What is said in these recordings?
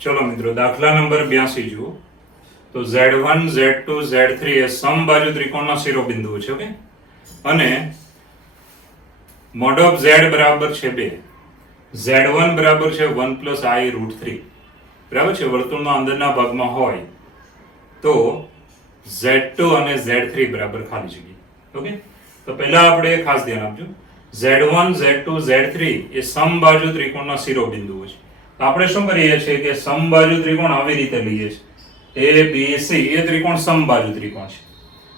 ચલો મિત્રો, દાખલા નંબર 82 જુઓ. તો Z1 Z2 Z3 એ સમબાજુ ત્રિકોણના શિરોબિંદુઓ છે. ઓકે, અને મોડ ઓફ Z બરાબર છે 2, Z1 બરાબર છે 1 + i√3. બરાબર છે. વર્તુળના અંદરના ભાગમાં હોય તો Z2 અને Z3 બરાબર ખાલી જગ્યા. ઓકે, તો પહેલા આપણે ખાસ ધ્યાન આપજો, Z1 Z2 Z3 એ સમબાજુ ત્રિકોણના શિરોબિંદુઓ છે. તો આપણે શું કરીએ છીએ કે સમબાજુ ત્રિકોણ આવી રીતે લઈએ છીએ. ABC એ ત્રિકોણ સમબાજુ ત્રિકોણ છે.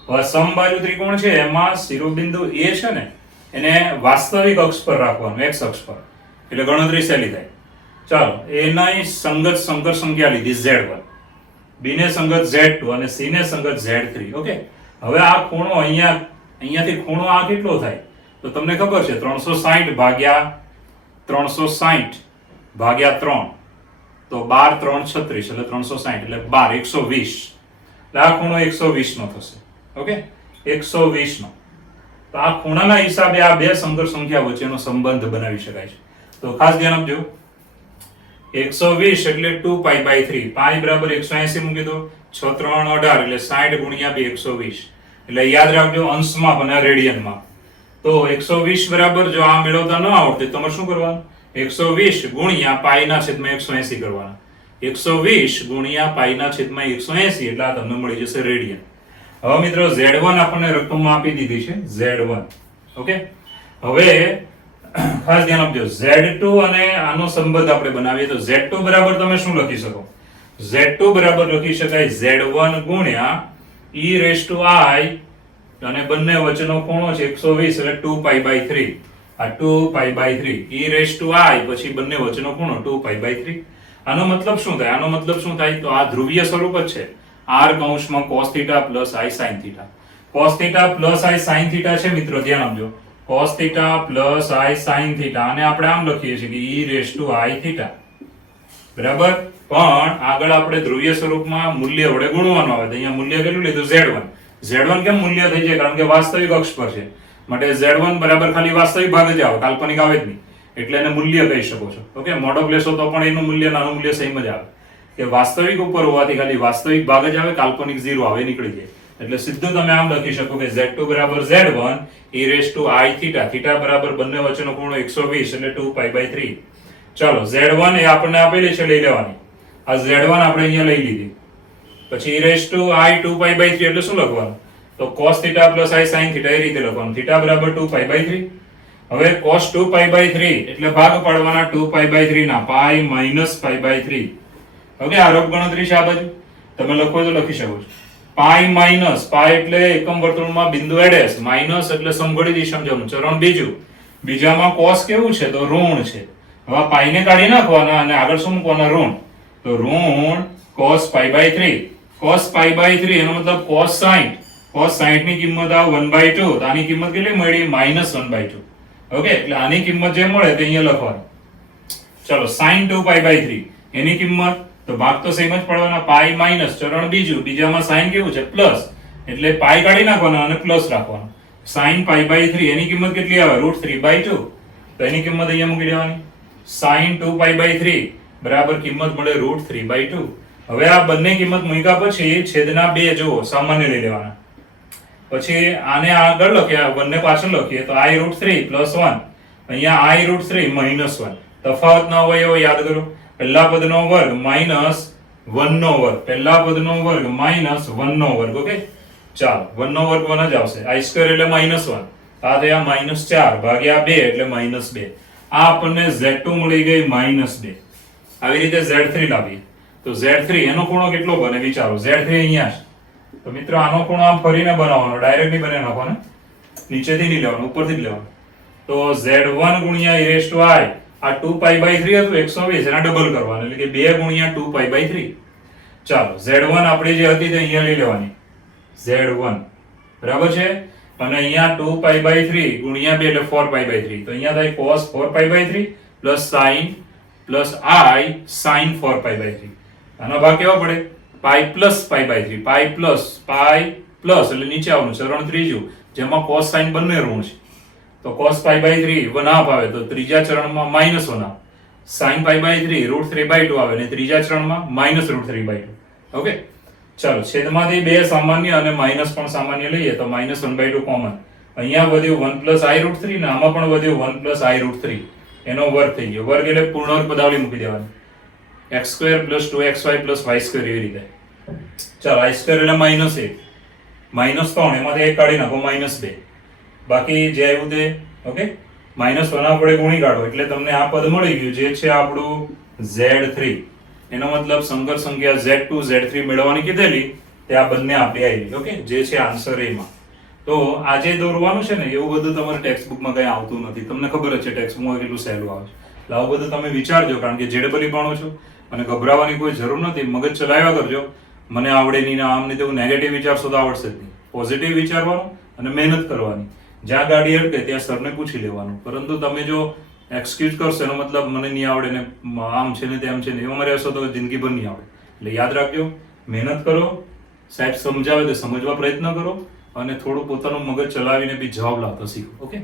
હવે સમબાજુ ત્રિકોણ છે એમાં શિરોબિંદુ A છે ને એને વાસ્તવિક અક્ષ પર રાખવાનું, x અક્ષ પર, એટલે ગણતરી સહેલી થાય. ચાલો, એના સંગત સંકર સંખ્યા લીધી Z1, B ને સંગત Z2 અને C ને સંગત Z3. ઓકે, હવે આ ખૂણો અહીંયાથી ખૂણો આ કેટલો થાય તો તમને ખબર છે 360 ભાગ્યા 360 ભાગ્યા 3, તો 12 3 36 એટલે 360 એટલે 12 120. એટલે આ ખૂણો 120 નો થશે. ઓકે, 120 નો. તો આ ખૂણાના હિસાબે આ બે સંકર સંખ્યા વચ્ચેનો સંબંધ બનાવી શકાય છે. તો ખાસ ધ્યાન આપજો, 120 એટલે 2π/3, પાઈ બરાબર 180 મૂકી દો, 6 3 18 એટલે 60 ગુણ્યા 2 120. એટલે યાદ રાખજો અંશમાં અને રેડિયનમાં. તો 120 બરાબર જો આ મેળવતા ન આવડે તો તમારે શું કરવાનું, 120 ગુણ્યા પાઈના છેદમાં 180 કરવાના. 120 ગુણ્યા પાઈના છેદમાં 180 એટલે આ તમને મળી જશે રેડિયન. હવે મિત્રો Z1 આપણને રકમમાં આપી દીધી છે, Z1. ઓકે, હવે ખાસ ધ્યાન આપજો, Z2 અને આનો સંબંધ આપણે બનાવીએ તો Z2 બરાબર તમે શું લખી શકો, Z2 બરાબર લખી શકાય Z1 ગુણ્યા e⁻i અને બંને વચ્ચેનો ખૂણો છે 120 એટલે 2π/3. આ 2π/3 e⁻i પછી બંને વચ્ચેનો ખૂણો 2π/3. આનો મતલબ શું થાય, આનો મતલબ શું થાય તો આ ધ્રુવીય સ્વરૂપ જ છે, r કૌંસમાં cos θ + i sin θ. cos θ + i sin θ છે મિત્રો, ધ્યાન આપજો, cos θ + i sin θ, અને આપણે આમ લખીએ છીએ કે e⁻i θ. બરાબર, પણ આગળ આપણે ધ્રુવીય સ્વરૂપમાં મૂલ્ય વડે ગુણવાનું આવે તો અહીંયા મૂલ્ય કેટલું લીધું, Z1. Z1 કેમ મૂલ્ય થઈ જાય, કારણ કે વાસ્તવિક અક્ષ પર છે, માટે Z1 બરાબર ખાલી વાસ્તવિક ભાગ જ આવે, કાલ્પનિક આવે જ નહીં, એટલે એને મૂલ્ય કહી શકો છો. ઓકે, મોડો લેશો તો પણ એનું મૂલ્ય નાનું મૂલ્ય સેમ જ આવે, કે વાસ્તવિક ઉપર હોવાથી ખાલી વાસ્તવિક ભાગ જ આવે, કાલ્પનિક 0 આવે, નીકળી જાય. એટલે સીધું તમે આમ લખી શકો કે Z2 બરાબર Z1 e⁻i θ, θ બરાબર બંને વચ્ચેનો ખૂણો 120 એટલે 2π/3. ચાલો, Z1 એ આપણને આપેલી છે, લઈ લેવાની. આ Z1 આપણે અહીંયા લઈ લીધી. પછી e⁻i 2π/3 એટલે શું લખવાનું, તો cos θ + i sin θ એ રીતે લખવાનું, θ બરાબર 2π/3. હવે cos 2π/3 એટલે ભાગ પાડવાના 2π/3 ના, પાઈ માઈનસ π/3. ઓકે, આ રફ ગણતરી છે, આ બાજુ તમે લખો તો લખી શકો છો. પાઈ માઈનસ, પાઈ એટલે એકમ વર્તુળમાં બિંદુ એડેસ, માઈનસ એટલે સમઘડી દિશા જમણું, ચરણ બીજું. બીજામાં cos કેવું છે તો ઋણ છે. હવે પાઈને કાઢી નાખવાના અને આગળ શું મૂકવાના, ઋણ. તો ઋણ cos π/3, cos π/3 એનો મતલબ cos 60. cos 60 ની કિંમત આ 1/2, તો આની કિંમત કેટલી મળી, -1/2. ઓકે, એટલે આની કિંમત જે મળે તે અહીંયા લખવાની. ચલો, sin 2π/3 એની કિંમત, તો ભાગ તો સેમ જ પડવાના, પાઈ માઈનસ ચરણ બીજું, બીજામાં sin કેવું છે પ્લસ, એટલે પાઈ કાઢી નાખવાના અને પ્લસ રાખવાનું. sin π/3 એની કિંમત કેટલી આવે, √3/2, તો એની કિંમત અહીંયા મૂકી દેવાની. sin 2π/3 બરાબર કિંમત મળે √3/2. હવે આ બંને કિંમત મૂક્યા પછી છેદના 2 જુઓ સામાન્ય લઈ લેવાના. પછી આને આગળ લખ્યા, બંને પાછળ લખીએ તો i√3 + 1, અહીંયા i√3 -1. તફાવતના અવયવો યાદ કરો, પહેલા પદનો વર્ગ માઈનસ 1 નો વર્ગ, પહેલા પદનો વર્ગ માઈનસ 1 નો વર્ગ. ઓકે, ચાલો, 1 નો વર્ગ 1 જ આવશે, i² એટલે -1, આ થયા -4 ભાગ્યા 2 એટલે -2. આ આપણને Z2 મળી ગઈ -2. આવી રીતે Z3 લાવીએ તો Z3 એનો ખૂણો કેટલો બને વિચારો, Z3 અહીંયા છે, તો મિત્રો આનો ખૂણો આમ ફરીને બનાવવાનો, ડાયરેક્ટ નહીં બને નાખવાનો, નીચેથી નહીં લેવાનું, ઉપરથી જ લેવાનું. તો Z1 ગુણ્યા e⁻i, આ 2π/3 હતું 120, એના ડબલ કરવાનું, એટલે કે 2 ગુણ્યા 2π/3. ચાલો, Z1 આપણી જે હતી તે અહીંયા લઈ લેવાની, Z1 બરાબર છે, અને અહીંયા 2π/3 ગુણ્યા 2 એટલે 4π/3, તો અહીંયા થાય cos 4π/3 + sin + i sin 4π/3. આનો ભાગ કેવો પડે, પાઈ પ્લસ π/3, પાઈ પ્લસ એટલે નીચે આવવાનું, ચરણ ત્રીજું, જેમાં cos sin બંને ઋણ છે, તો cos π/3 1/2 આવે તો ત્રીજા ચરણમાં -1 આવે, sin પાઈ બાય 3 √3/2 આવે અને ત્રીજા ચરણમાં -√3/2. ઓકે, ચાલો છેદમાંથી બે સામાન્ય અને માઇનસ પણ સામાન્ય લઈએ તો -1/2 કોમન. અહીંયા વધ્યું 1 + i√3 ને આમાં પણ વધ્યું 1 + i√3 એનો વર્ગ થઈ ગયો. વર્ગ એટલે પૂર્ણાંક પદાવલી મૂકી દેવાની, x² + 2xy + y² એવી રીતે. ચાલો i² એટલે -1 -3 એમાંથી 1 કાઢી નાખો -2, બાકી જે આવ્યું તે. ઓકે, -1 આપણે ગુણી કાઢો એટલે તમને આ પદ મળી ગયું જે છે આપણું z3. એનો મતલબ સંકર સંખ્યા z2 z3 મેળવવાની કીધેલી તે આ બંને આપણી આવી. ઓકે, જે છે આન્સર એમાં. તો આજે દોરવાનું છે ને એવું બધું તમારે ટેક્સ્ટ બુકમાં કંઈ આવતું નથી. તમને ખબર જ છે ટેક્સ્ટ બુકમાં કેટલું સહેલું આવે છે. એટલે આવું બધું તમે વિચારજો, કારણ કે જેડબલી ભણો છો અને ગભરાવાની કોઈ જરૂર નથી. મગજ ચલાવ્યા કરજો. મને આવડે નહીં ને આમ નહીં તેવું નેગેટિવ વિચારશો તો આવડશે જ નહીં. પોઝિટિવ વિચારવાનું અને મહેનત કરવાની. જ્યાં ગાડી અડકે ત્યાં સરને પૂછી લેવાનું. પરંતુ તમે જો એક્સક્યુઝ કરશો એનો મતલબ મને નહીં આવડે ને આમ છે ને તેમ છે ને એમાં રહેશો તો જિંદગીભર નહીં આવડે. એટલે યાદ રાખજો, મહેનત કરો, સાહેબ સમજાવે તો સમજવા પ્રયત્ન કરો અને થોડું પોતાનું મગજ ચલાવીને બી જવાબ લાવતા શીખો. ઓકે,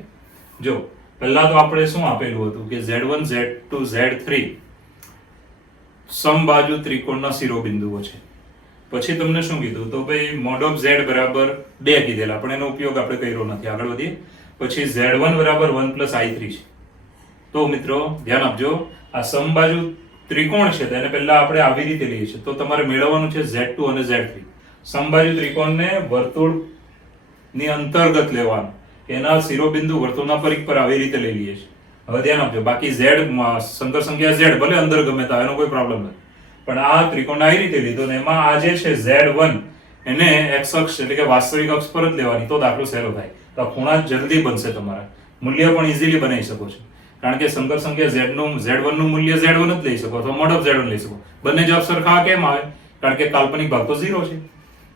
જો પહેલા તો આપણે શું આપેલું હતું કે z1 z2 z3 સમબાજુ ત્રિકોણના શિરોબિંદુઓ છે. પછી તમને શું કીધું તો ભાઈ mod of z બરાબર 2 કીધેલા, પણ એનો ઉપયોગ આપણે કર્યો નથી. આગળ વધીએ. પછી z1 બરાબર 1 + i3 છે. તો મિત્રો ધ્યાન આપજો, આ સમબાજુ ત્રિકોણ છે તેને પહેલા આપણે આવી રીતે લઈએ છીએ. તો તમારે મેળવવાનું છે z2 અને z3. સમબાજુ ત્રિકોણને વર્તુળ ની અંતર્ગત લેવાનું, એના શિરોબિંદુ વર્તુળના પરિઘ પર આવી રીતે લઈ લઈએ છીએ. હવે ધ્યાન આપજો, બાકી z સંકર સંખ્યા z ભલે અંદર ગમે તો એનો કોઈ પ્રોબ્લેમ નથી, પણ આ ત્રિકોણ આવી રીતે લીધો ને એમાં આ જે છે z1 એને x અક્ષ એટલે કે વાસ્તવિક અક્ષ પર જ લેવાની, તો દાખલો સહેલો થાય. તો આ ખૂણા જલ્દી બનશે તમારા. મૂલ્ય પણ ઇઝીલી બનાવી શકો છો, કારણ કે સંકર સંખ્યા z1 નું મૂલ્ય z1 જ લઈ શકો અથવા mod of z1 લઈ શકો. બંને જવાબ સરખા કેમ આવે? કારણ કે કાલ્પનિક ભાગ તો 0 છે.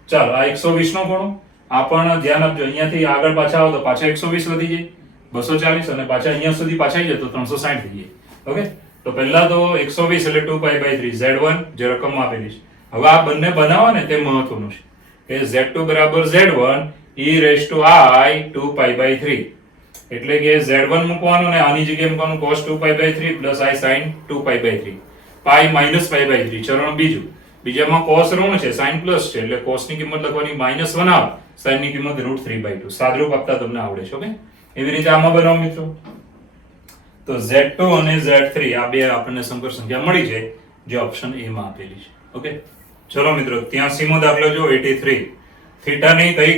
ચાલો આ 120 નો ખૂણો આ પણ ધ્યાન આપજો. અહીંયાથી આગળ પાછા આવો તો પાછા 120 વધી જાય 240 અને પાછા અહીંયા સુધી પાછા આવી જાય તો 360 થઈ જાય. ઓકે, તો પહેલા તો 120 એટલે 2π/3 z1 જે રકમ આપેલી છે. હવે આ બંને બનાવવા ને તે મહત્વનું છે કે z2 બરાબર z1 e⁻i 2π/3 એટલે કે z1 મૂકવાનું ને આની જગ્યાએ મૂકવાનું cos 2π/3 + i sin 2π/3 પાઈ -π/3 ચરણ બીજું. બીજામાં cos ઋણ છે, sin પ્લસ છે, એટલે cos ની કિંમત લખવાની -1 આવે, sin ની કિંમત √3/2. સાદરૂપ આપતા તમને આવડે છે. ઓકે, એવી રીતે આમાં બનાવો મિત્રો. તો z2 અને z3 આ બે આપણને સંકર સંખ્યા મળી જાય જે ઓપ્શન એ માં આપેલી છે. ઓકે, ચલો મિત્રો 83મો દાખલો જો 83. થીટાની કઈ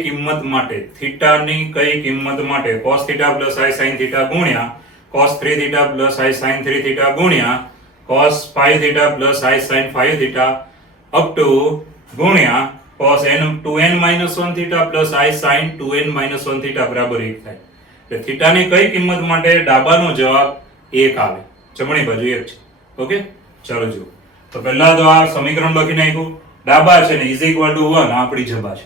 કિંમત માટે cos θ + i sin θ ગુણ્યા cos 3θ + i sin 3θ ગુણ્યા cos 5θ + i sin 5θ up to ગુણ્યા cos 2n - 1θ + i sin 2n - 1θ બરાબર 1 થાય. એટલે થીટાની કઈ કિંમત માટે ડાબાનો જવાબ 1 આવે, જમણી બાજુ 1 છે. ઓકે, ચાલો જુઓ. તો પહેલા તો આ સમીકરણ લખી નાખ્યું. ડાબા છે ને = 1 આપણી જબા છે.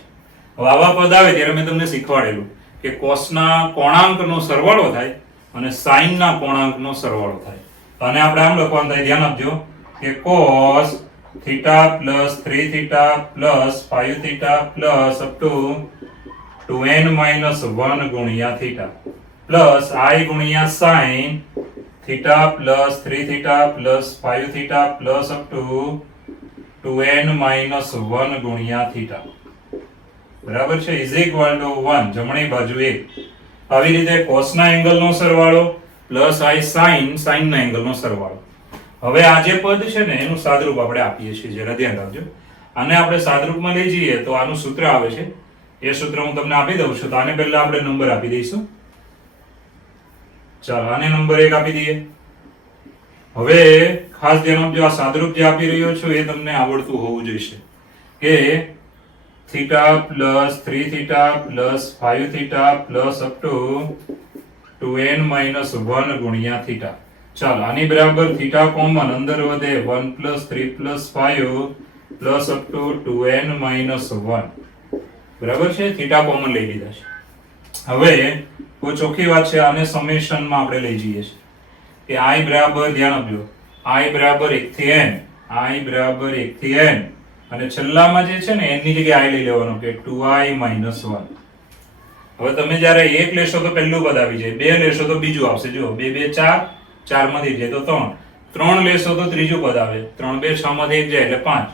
હવે આવા પદ આવે ત્યારે મેં તમને શીખવાડેલું કે કોસના કોણાંકનો સરવાળો થાય અને સાઈનના કોણાંકનો સરવાળો થાય. અને આપણે આમ લખવાનું થાય, ધ્યાન આપજો કે cos θ + 3θ + 5θ up to 2n - 1 ગુણ્યા θ પ્લસ i ગુણ્યા sin θ + 3θ + 5θ up to 2n - 1 ગુણ્યા θ બરાબર છે = 1, જમણી બાજુ 1. આવી રીતે cos ના એંગલનો સરવાળો પ્લસ i sin ના એંગલનો સરવાળો. હવે આ જે પદ છે ને એનું સાદરૂપ આપણે આપીએ છીએ, જરા ધ્યાન રાખજો. આને આપણે સાદરૂપમાં લઈ જઈએ તો આનું સૂત્ર આવે છે. એ સૂત્ર હું તમને આપી દઉં છું. તો આને પહેલા આપણે નંબર આપી દઈશું. ચાલો આને નંબર 1 આપી દઈએ. હવે ખાસ ધ્યાન આપજો, આ સાદરૂપ જે આપી રહ્યો છું એ તમને આવડતું હોવું જોઈએ કે θ + 3θ + 5θ up to 2n - 1 ગુણ્યા θ. ચાલો આની બરાબર θ કોમન અંદર વધે 1 + 3 + 5 up to 2n - 1 બરાબર છે. θ કોમન લઈ લીધા છે. હવે કોઈ ચોખ્ખી વાત છે, આને સમેશનમાં આપણે લઈ જઈએ છીએ કે i બરાબર, ધ્યાન આપજો, i બરાબર 1 થી n, i બરાબર 1 થી n અને છેલ્લામાં જે છે ને n ની જગ્યાએ i લઈ લેવાનું કે 2i - 1. હવે તમે જ્યારે 1 લેશો તો પહેલું પદ આવી જાય, 2 લેશો તો બીજું આવશે. જો 2 2 4, 4 માંથી જાય તો 3, 3 લેશો તો ત્રીજું પદ આવે, 3 2 6 માંથી 1 જાય એટલે 5.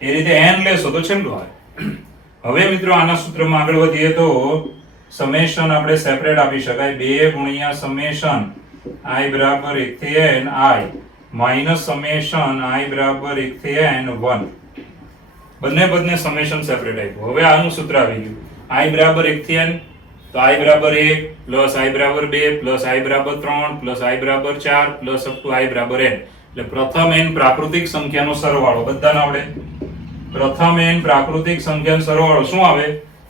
એ રીતે n લેશો તો છેલ્લું આવે. હવે મિત્રો આના સૂત્રમાં આગળ વધીએ તો સમેશન આપણે સેપરેટ આપી શકાય, 2 ગુણ્યા સમેશન i બરાબર 1 થી n i minus summation i બરાબર 1 થી n 1. બંને પદને સમેશન સેપરેટ આપ્યું. હવે આનું સૂત્ર આવી ગયું, i બરાબર 1 થી n તો i બરાબર 1 પ્લસ i બરાબર 2 પ્લસ i બરાબર 3 પ્લસ i બરાબર 4 પ્લસ અપ ટુ i બરાબર n. એટલે પ્રથમ n પ્રાકૃતિક સંખ્યાનો સરવાળો બધાને આવડે. પ્રથમ n પ્રાકૃતિક સંખ્યાનો સરવાળો શું આવે?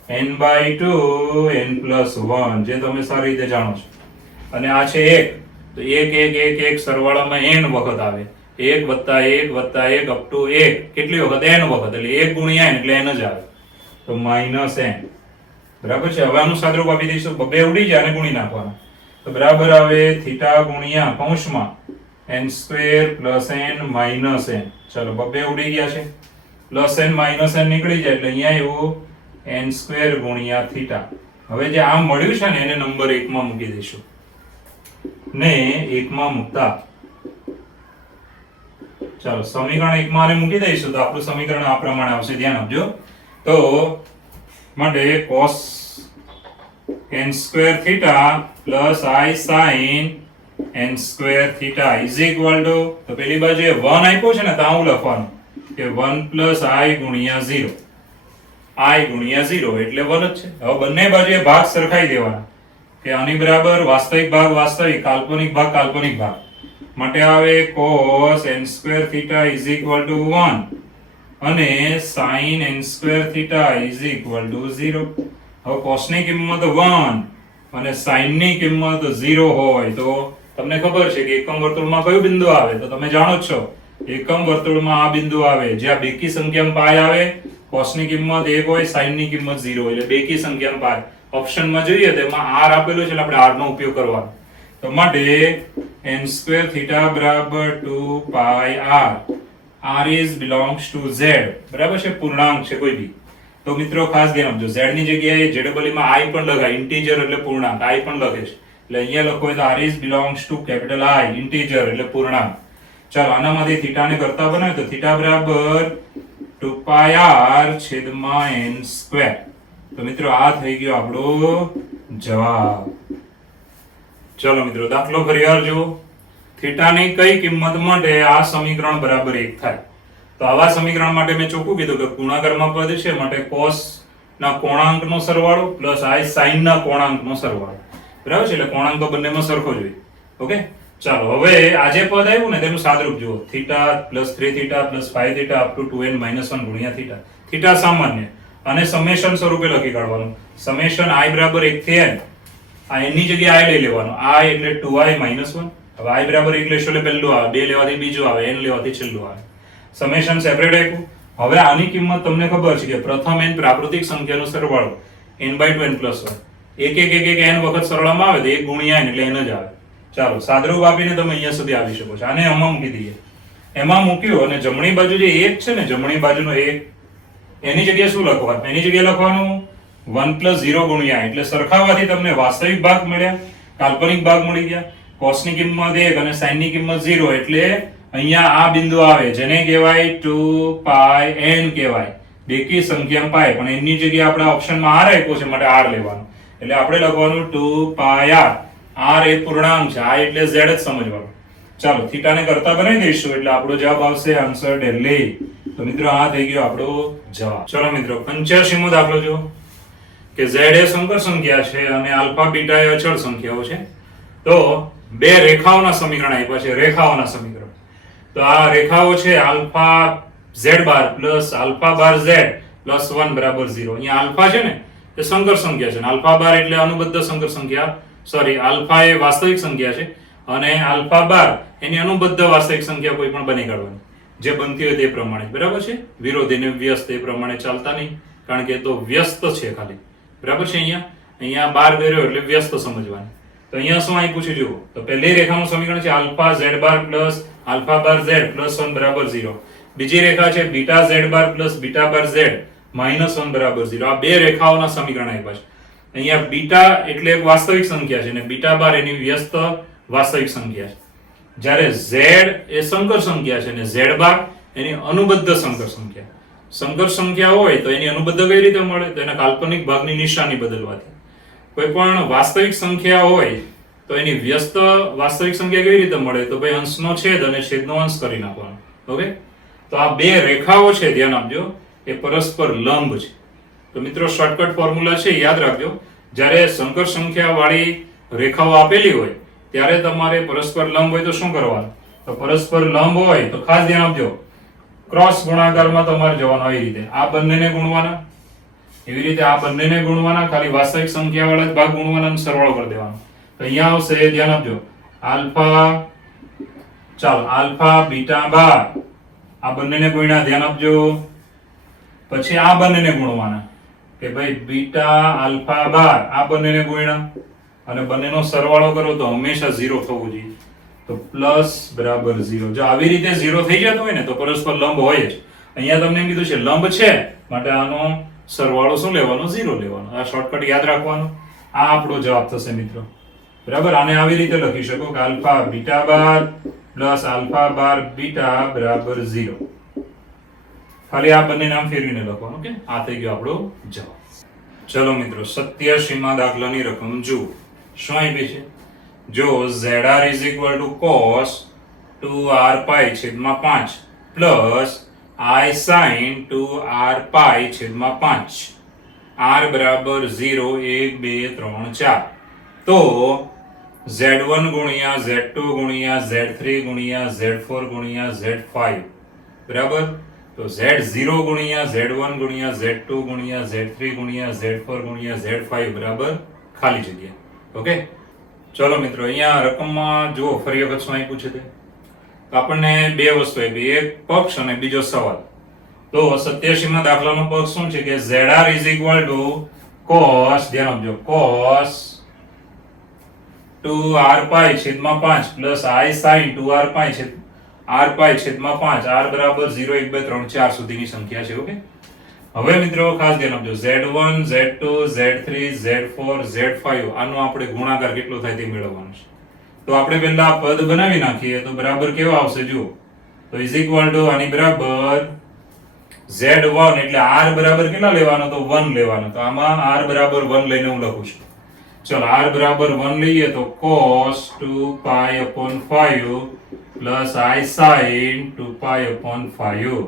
n/2 n + 1, જે તમે સારી રીતે જાણો છો. અને આ છે 1 તો 1 1 1 1 સરવાળામાં n વખત આવે, 1 + 1 + 1 અપ ટુ 1 કેટલી વખત? n વખત. એટલે 1 ગુણ્યા n એટલે n જ આવે, તો -n. બરાબર છે. હવે આનું સાદરૂપ આપી દઈશું, બે ઉડી જાય અને ગુણી નાખવાના. તો બરાબર આવે થીટા ગુણ્યા કૌંસમાં n² + n - n. ચલો બે ઉડી ગયા છે, +n - n નીકળી જાય એટલે અહીંયા એવું n² ગુણ્યા થીટા. હવે જે આમ મળ્યું છે ને એને નંબર 1 માં મૂકી દઈશું ને 1 માં મૂકતા ચાલો સમીકરણ 1 માં આને મૂકી દઈશું તો આપણું સમીકરણ આ પ્રમાણે આવશે. ધ્યાન આપજો. તો માટે cos n² theta plus i sin n² theta is equal to, તો પેલી બાજુએ 1 આપ્યો છે ને તો આવું લખવાનું કે 1 + i ગુણ્યા 0, i ગુણ્યા 0 એટલે 1 જ છે. હવે બંને બાજુએ ભાગ સરખાઈ દેવાના કે આની બરાબર વાસ્તવિક ભાગ વાસ્તવિક, કાલ્પનિક ભાગ કાલ્પનિક ભાગ. માટે આવે cos n² theta is equal to 1 અને sin n² theta is equal to 0. હવે cos ની કિંમત 1 અને sin ની કિંમત 0 હોય તો તમને ખબર છે કે એકમ વર્તુળમાં કયું બિંદુ આવે? તો તમે જાણો જ છો, એકમ વર્તુળમાં આ બિંદુ આવે જ્યાં બેકી સંખ્યામાં પાય આવે. cos ની કિંમત 1 હોય, sin ની કિંમત 0 હોય એટલે બેકી સંખ્યામાં પાય. ઓપ્શનમાં જોઈએ તો એમાં r આપેલું છે એટલે આપણે r નો ઉપયોગ કરવાનો. તો માટે n² થીટા બરાબર 2 pi r. r is belongs to z. બરાબર છે, પૂર્ણાંક છે કોઈ બી. તો મિત્રો ખાસ ધ્યાન આપજો, z ની જગ્યાએ z માં i પણ લખાય, ઇન્ટીજર એટલે પૂર્ણાંક i પણ લખે છે. એટલે અહીંયા લખો તો r is belongs to capital I, integer એટલે પૂર્ણાંક. ચાલો આનામાંથી થીટા ને કરતા બનાવે તો થીટા બરાબર 2 pi r છેદમાં n². તો મિત્રો આ થઈ ગયો આપણો જવાબ. ચલો મિત્રો દાખલો ફરીવાર જુઓ. થીટાની કઈ કિંમત માટે આ સમીકરણ બરાબર 1 થાય? તો આવા સમીકરણ માટે મેં ચોખ્ખું કીધું કે ગુણાકારમાં પદ છે માટે cos ના કોણાંકનો સરવાળો પ્લસ i sin ના કોણાંકનો સરવાળો. બરાબર છે, એટલે કોણાંક તો બંનેમાં સરખો જોઈએ. ઓકે, ચાલો હવે આ જે પદ આવ્યું ને તેનું સાદરૂપ જુઓ. Theta plus 3 theta plus 5 theta up to 2n - 1 ગુણ્યા થીટા. થીટા સામાન્ય અને સમેશન સ્વરૂપે લખી કાઢવાનું. સમેશન i બરાબર 1 થી n. આ n ની જગ્યાએ i લઈ લેવાનો. i એટલે 2i - 1. હવે i બરાબર 1 લેશો એટલે પહેલું આવે, 2 લેવાથી બીજું આવે, n લેવાથી છેલ્લું આવે. સમેશન સેપરેટ આપ્યું. હવે આની કિંમત તમને ખબર છે કે પ્રથમ n પ્રાકૃતિક સંખ્યાનો સરવાળો n/2 n + 1. 1 1 1 1 n વખત સરવાળામાં આવે તો 1 ગુણ્યા n એટલે n જ આવે. ચાલો સાદરૂપ આપીને તમે અહીંયા સુધી આવી શકો છો. આને આમાં મૂકી દઈએ. એમાં મૂક્યું અને જમણી બાજુ જે 1 છે ને, જમણી બાજુનો 1 એની જગ્યાએ શું લખવાનું? એની જગ્યાએ લખવાનું 1 + 0 ગુણ્યા, એટલે સરખાવવાથી તમને વાસ્તવિક ભાગ મળ્યા, કાલ્પનિક ભાગ મળી ગયા. cos ની કિંમત 1 અને sin ની કિંમત 0 એટલે અહીંયા આ બિંદુ આવે જેને કહેવાય 2 pi n કહેવાય. બેકી સંખ્યા પાય, પણ એની જગ્યાએ આપણા ઓપ્શનમાં r આપ્યો છે માટે r લેવાનું. એટલે આપણે લખવાનું 2 pi r. r એ પૂર્ણાંક છે, i એટલે z જ સમજવાનું. ચાલો થીટાને કરતા બનાવી દઈશું એટલે આપણો જવાબ આવશે આન્સર ડેલી. તો મિત્રો આ થઈ ગયો આપણો જવાબ. ચલો મિત્રો 85 મો દાખલો જુઓ કે z એ સંકર સંખ્યા છે અને આલ્ફા બીટા એ અચળ સંખ્યાઓ છે. તો બે રેખાઓના સમીકરણ આપ્યા છે, રેખાઓના સમીકરણ. તો આ રેખાઓ છે આલ્ફા z બાર પ્લસ આલ્ફા બાર z પ્લસ 1 બરાબર 0. અહીંયા આલ્ફા છે ને એ સંકર સંખ્યા છે, આલ્ફા બાર એટલે અનુબદ્ધ સંકર સંખ્યા, સોરી આલ્ફા એ વાસ્તવિક સંખ્યા છે અને આલ્ફા બાર એની અનુબદ્ધ વાસ્તવિક સંખ્યા કોઈ પણ બની કાઢવાની, જે બનતી હોય તે પ્રમાણે. બરાબર છે, વિરોધી ને વ્યસ્ત એ પ્રમાણે ચાલતા નહીં, કારણ કે તો વ્યસ્ત છે ખાલી. બરાબર છે, અહીંયા બાર કર્યો એટલે વ્યસ્ત સમજવાની. તો અહીંયા શું આપ્યું છે જુઓ. તો પહેલી રેખાનું સમીકરણ છે આલ્ફા z બાર પ્લસ આલ્ફા બાર z પ્લસ 1 બરાબર 0. બીજી રેખા છે બીટા z બાર પ્લસ બીટા બાર z માઇનસ 1 બરાબર 0. આ બે રેખાઓના સમીકરણ આપ્યા છે. અહીંયા બીટા એટલે એક વાસ્તવિક સંખ્યા છે અને બીટા બાર એની વ્યસ્ત વાસ્તવિક સંખ્યા છે. જ્યારે z એ સંકર સંખ્યા છે ને z બાર એની અનુબદ્ધ સંકર સંખ્યા. સંકર સંખ્યા હોય તો એની અનુબદ્ધ કઈ રીતે મળે? તો એના કાલ્પનિક ભાગની નિશાની બદલવાથી. કોઈ પણ વાસ્તવિક સંખ્યા હોય તો એની વ્યસ્ત વાસ્તવિક સંખ્યા કેવી રીતે મળે? તો ભાઈ અંશનો છેદ અને છેદનો અંશ કરી નાખવાનો. ઓકે, તો આ બે રેખાઓ છે, ધ્યાન આપજો, એ પરસ્પર લંબ છે. તો મિત્રો શોર્ટકટ ફોર્મ્યુલા છે, યાદ રાખજો. જ્યારે સંકર સંખ્યા વાળી રેખાઓ આપેલી હોય ત્યારે તમારે પરસ્પર લંબ હોય તો શું કરવાનું? તો પરસ્પર લંબ હોય તો ખાસ ધ્યાન આપજો, ક્રોસ ગુણાકારમાં તમારે જવાનું. આવી રીતે આ બંનેને ગુણવાના, એવી રીતે આ બંનેને ગુણવાના, ખાલી વાસ્તવિક સંખ્યા વાળા જ ભાગ ગુણવાના અને સરવાળો કરી દેવાનો. તો અહીંયા આવશે, ધ્યાન આપજો, આલ્ફા, ચાલો આલ્ફા બીટા બાર, આ બંનેને ગુણ્યા, ધ્યાન આપજો. પછી આ બંનેને ગુણવાના કે ભાઈ બીટા આલ્ફા બાર, આ બંનેને ગુણ્યા અને બંનેનો સરવાળો કરો તો હંમેશા 0 થવું જોઈએ. તો પ્લસ બરાબર 0. જો આવી રીતે 0 થઈ જતો હોય ને તો પરસ્પર લંબ હોય જ. અહીંયા તમને એમ કીધું છે લંબ છે માટે આનો સરવાળો શું લેવાનો? 0 લેવાનો. આ શોર્ટકટ યાદ રાખવાનું. આ આપણો જવાબ થશે મિત્રો. બરાબર, આને આવી રીતે લખી શકો કે આલ્ફા બીટા બાર પ્લસ આલ્ફા બાર બીટા બરાબર 0. ખાલી આ બંને નામ ફેરવીને લખવાનું કે આ થઈ ગયો આપણો જવાબ. ચલો મિત્રો 87 માં દાખલાની રકમ જુઓ. શું આપી છે? જો zr is equal to cos 2r pi છેદમાં 5 plus I sin 2r pi છેદમાં 5, r બરાબર 0 1 2 3 4, તો z1 ગુણ્યા z2 ગુણ્યા z3 ગુણ્યા z4 ગુણ્યા z5 બરાબર, તો z0 ગુણ્યા z1 ગુણ્યા z2 ગુણ્યા z3 ગુણ્યા z4 ગુણ્યા z5 બરાબર ખાલી જગ્યા. ઓકે, ચલો મિત્રો અહીંયા રકમમાં જુઓ ફરી વખત શું આપ્યું છે તે. આપણને બે વસ્તુ આપી, એક પક્ષ અને બીજો સવાલ. તો 87 માં દાખલાનો પક્ષ શું છે કે zr is equal to cos, ધ્યાન આપજો, cos 2r pi છેદમાં 5 plus I sin 2r pi r pi છેદમાં 5, r બરાબર 0 1 2 3 4 સુધીની સંખ્યા છે. ઓકે, હવે મિત્રો ખાસ ધ્યાન આપજો, z1 z2 z3 z4 z5 આનો આપણે ગુણાકાર કેટલો થાય તે મેળવવાનો છે. તો આપણે પહેલા પદ બનાવી નાખીએ તો બરાબર કેવો આવશે જુઓ. તો ઇઝ ઇક્વલ ટુ આની બરાબર z1 એટલે r બરાબર કેટલા લેવાનો? તો 1 લેવાનો. તો આમાં r બરાબર 1 લઈને હું લખું છું. ચલો r બરાબર 1 લઈએ તો cos 2 pi upon 5 plus I sin 2 pi upon 5.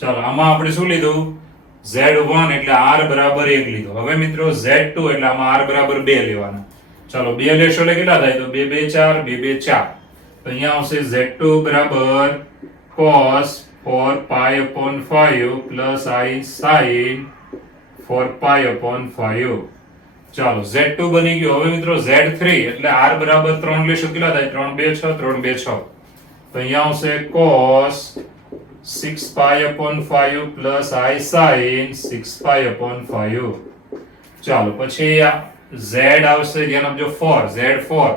ચલો આમાં આપણે શું લીધું? z1 એટલે r બરાબર 1 લીધો. હવે મિત્રો z2 એટલે આમાં r બરાબર 2 લેવાના. ચાલો 2 લેશો એટલે કેટલા થાય? તો 2 2 4 2 2 4. તો અહીંયા આવશે z2 બરાબર cos 4 pi upon 5 plus I sin 4 pi upon 5. ચાલો z2 બની ગયો. હવે મિત્રો z3 એટલે r બરાબર 3 લેશો કેટલા થાય? 3 2 6 3 2 6. તો અહીંયા આવશે cos 6 pi upon 5 plus I sin 6 pi upon 5. ચાલો પછી z આવશે, ધ્યાન આપજો, 4, z4.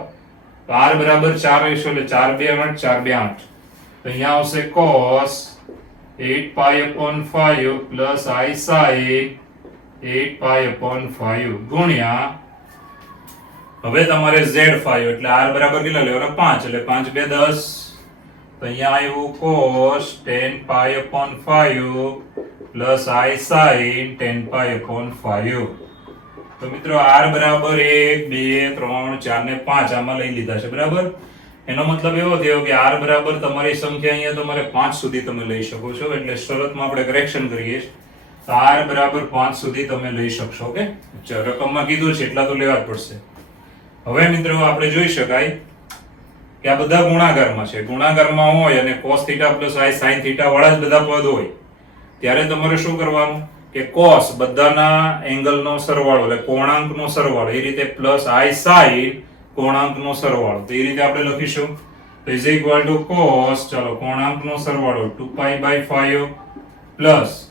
તો r બરાબર 4 લેશો એટલે 4 2 8 4 2 8. તો અહીંયા આવશે cos 8 pi upon 5 plus I sin 8 pi upon 5 ગુણ્યા, હવે તમારે z5 એટલે r બરાબર કેટલા લેવાના? 5 એટલે 5 2 10. તો અહીંયા આવ્યું cos 10 pi upon 5 plus I sin 10 pi upon 5. તો મિત્રો r બરાબર 1 2 3 4 ને 5 આમાં લઈ લીધા છે બરાબર. એનો મતલબ એવો થયો કે r બરાબર તમારી સંખ્યા અહીંયા તમારે 5 સુધી તમે લઈ શકો છો. એટલે શરતમાં આપણે કરેક્શન કરીએ તો r બરાબર 5 સુધી તમે લઈ શકશો. ઓકે, રકમમાં કીધું છે એટલા તો લેવા જ પડશે. હવે મિત્રો આપણે જોઈ શકાય કે આ બધા ગુણાકારમાં છે. ગુણાકારમાં હોય અને cos θ plus I sin θ વાળા જ બધા પદ હોય ત્યારે તમારે શું કરવાનું કે cos બધાના એંગલનો સરવાળો એટલે કોણાંકનો સરવાળો, એ રીતે plus I sin કોણાંકનો સરવાળો, તો એ રીતે આપણે લખીશું. તો is equal to cos, ચાલો કોણાંકનો સરવાળો 2 pi by 5 plus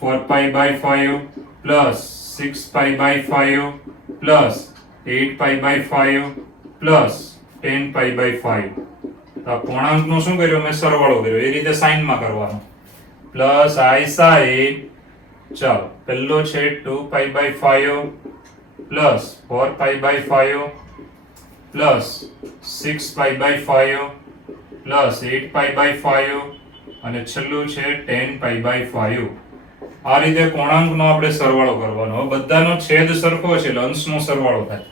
4 pi by 5 plus 6 pi by 5 plus 8 pi by 5 plus 10 pi by 5. તો આ કોણાંકનો શું કર્યો? મેં સરવાળો કર્યો. એ રીતે સાઇનમાં કરવાનો. પ્લસ I sin, ચાલો પહેલો છે 2 pi by 5 plus 4 pi by 5 plus 6 pi by 5 plus 8 pi by 5 અને છેલ્લું છે 10 પાઈ બાય 5. આ રીતે કોણાંકનો આપણે સરવાળો કરવાનો. હવે બધાનો છેદ સરખો છે એટલે અંશનો સરવાળો થાય.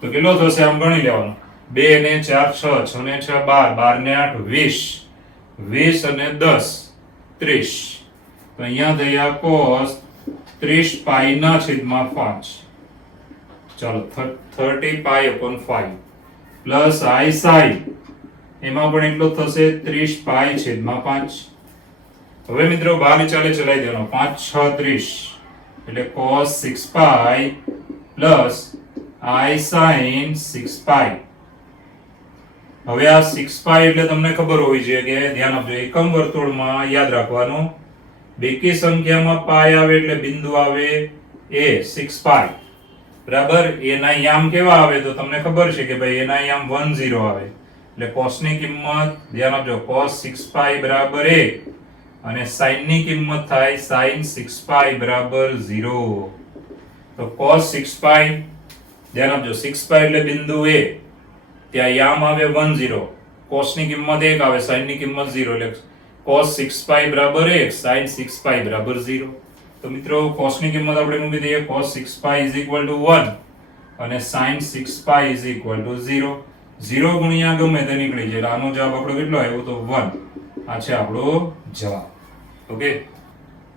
તો કેટલો થશે આમ ગણી લેવાનો. 2 ને 4 6, 6 ને 6 12, 12 ને 8 20, 20 અને 10 30. તો અહીંયા થયા cos 30 પાઈ ના છેદમાં 5. ચાલો 30 પાઈ upon 5 પ્લસ i sin એમાં પણ એટલો થશે 30 પાઈ છેદમાં 5. હવે મિત્રો ભાગ ચાલે ચલાવી દેવાનો. 5 6 30 એટલે cos 6 pi plus i sin 6 પાઈ. હવે આ 6 પાઈ એટલે તમને ખબર હોવી જોઈએ કે ધ્યાન આપજો, એકમ વર્તુળમાં યાદ રાખવાનું બેકી સંખ્યામાં પાઈ આવે એટલે બિંદુ આવે a 6 પાઈ બરાબર. એના યામ કેવા આવે તો તમને ખબર છે કે ભાઈ એના યામ 1 0 આવે એટલે cos ની કિંમત ધ્યાન આપજો cos 6 પાઈ બરાબર 1 અને sin ની કિંમત થાય sin 6 પાઈ બરાબર 0. તો cos 6 પાઈ ધ્યાન આપજો 6 પાઈ એટલે બિંદુ a, ત્યાં યામ આવે 1 0, cos ની કિંમત 1 આવે, sin ની કિંમત 0 એટલે cos 6 પાઈ બરાબર 1, sin 6 પાઈ બરાબર 0. તો મિત્રો cos ની કિંમત આપણે મૂકી દઈએ cos 6 pi is equal to 1 અને sin 6 pi is equal to 0. 0 ગુણ્યા ગમે તે નીકળી જાય. આનો જવાબ આપણો કેટલો આવ્યો તો 1. આ છે આપણો જવાબ. ઓકે,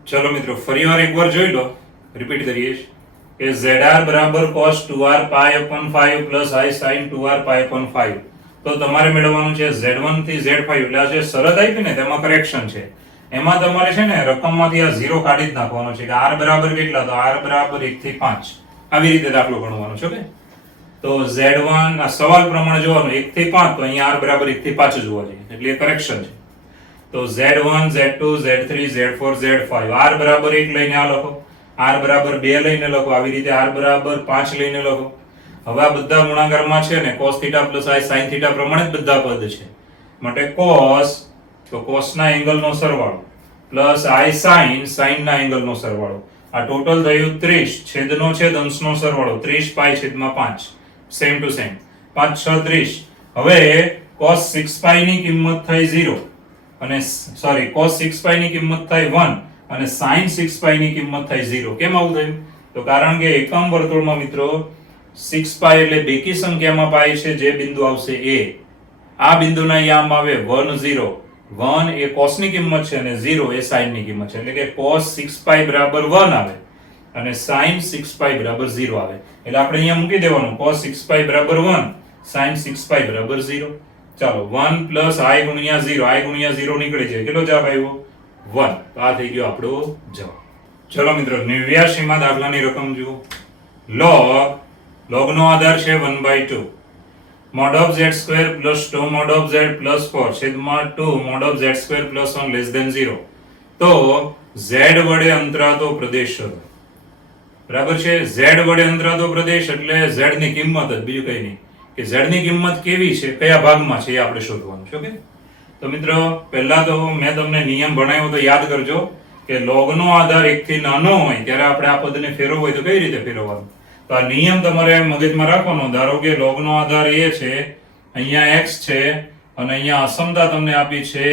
ચલો મિત્રો ફરીવાર એકવાર જોઈ લો, રિપીટ કરીએ કે zr બરાબર cos 2r pi upon 5 plus i sin 2r pi upon 5. તો તમારે મેળવવાનું છે z1 થી z5 એટલે આ જે શરત આપી ને તેમાં કરેક્શન છે. એમાં તમારે છે ને રકમમાંથી આ 0 કાઢી જ નાખવાનો છે કે r બરાબર કેટલા, તો r બરાબર 1 થી 5 આવી રીતે દાખલો ગણવાનો છે. ઓકે, તો z1 આ સવાલ પ્રમાણે જોવાનું 1 થી 5, તો અહીંયા r બરાબર 1 થી 5 જોવા જોઈએ એટલે એ કરેક્શન છે. તો z1 z2 z3 z4 z5 r બરાબર 1 લઈને આ લખો, r બરાબર 2 લઈને લખો, આવી રીતે r બરાબર 5 લઈને લખો. હવે આ બધા ગુણાકારમાં છે ને cos θ plus i sin θ પ્રમાણે જ બધા પદ છે માટે cos તો cos ના એંગલનો સરવાળો પ્લસ i sin sin ના એંગલનો સરવાળો. આ ટોટલ થયું 30 છેદનો છેદ અંશનો સરવાળો 30 પાઈ છેદમાં 5 સેમ ટુ સેમ 5 6 30. હવે cos 6 પાઈ ની કિંમત થઈ 0 અને સોરી cos 6 પાઈ ની કિંમત થઈ 1 અને sin 6 પાઈ ની કિંમત થઈ 0. કેમ આવું થયું? તો કારણ કે એકમ વર્તુળમાં મિત્રો 6 પાઈ એટલે બેકી સંખ્યામાં પાઈ છે જે બિંદુ આવશે a. આ બિંદુના યામ આવે 1 0. 1 એ cos ની કિંમત છે અને 0 એ sin ની કિંમત છે એટલે કે cos 6 પાઈ બરાબર 1 આવે અને sin 6 પાઈ બરાબર 0 આવે. એટલે આપણે અહીંયા મૂકી દેવાનું cos 6 પાઈ બરાબર 1 sin 6 પાઈ બરાબર 0. ચાલો 1 પ્લસ i ગુણ્યા 0, i ગુણ્યા 0 નીકળી જાય. કેટલો જવાબ આવ્યો? 1. તો આ થઈ ગયો આપણો જવાબ. ચલો મિત્રો 89 માં દાખલાની રકમ જુઓ. log નો આધાર છે 1/2 mod of z square plus 2 mod of z plus 4 છેદમાં 2 mod of z square plus 1 less than 0. તો z વડે અંતરાતો પ્રદેશ શોધો. બરાબર છે, z વડે અંતરાતો પ્રદેશ એટલે z ની કિંમત જ, બીજું કંઈ નહીં. કે z ની કિંમત કેવી છે, કયા ભાગમાં છે એ આપણે શોધવાનું છે. ઓકે, તો મિત્રો પહેલા તો મેં તમને નિયમ ભણાવ્યો તો યાદ કરજો કે log નો આધાર 1 થી નાનો હોય ત્યારે આપણે આ પદને ફેરવવો હોય તો કઈ રીતે ફેરવવાનું. તો આ નિયમ તમારે મગજમાં રાખવાનો. ધારો કે log નો આધાર a છે, અહીંયા x છે અને અહીંયા અસમતા તમને આપી છે